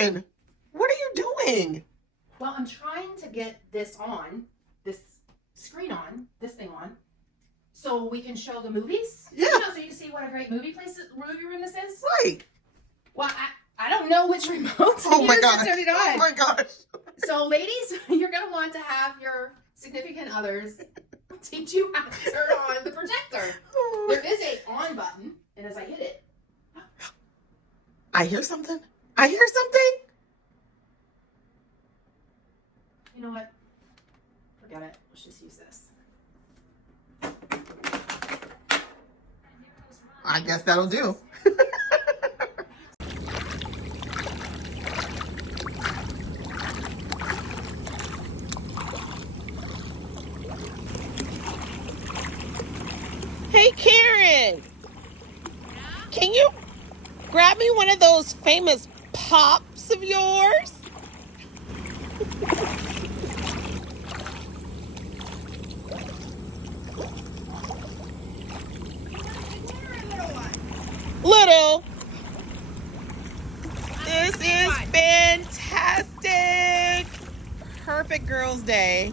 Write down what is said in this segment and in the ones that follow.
Karen, what are you doing? Well, I'm trying to get this screen on, this thing on, so we can show the movies. Yeah. You know, so you can see what a great movie room this is. Right. Well, I don't know which remote to Oh my use gosh. to turn it on. Oh my gosh. So, ladies, you're going to want to have your significant others teach you how to turn on the projector. There is a on button, and as I hit it, I hear something. I hear something. you know what? Forget it. Let's just use this. I guess that'll do. Hey, Karen. Can you grab me one of those famous pops of yours? Little. This is fantastic. Perfect girls' day.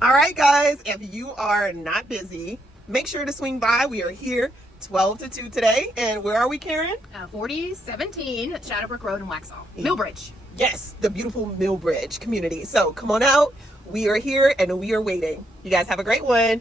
All right, guys, if you are not busy, make sure to swing by. We are here 12 to 2 today. And where are we, Karen? 4017 Shadowbrook Road in Waxhaw. Millbridge. Yes, the beautiful Millbridge community. So come on out. We are here and we are waiting. You guys have a great one.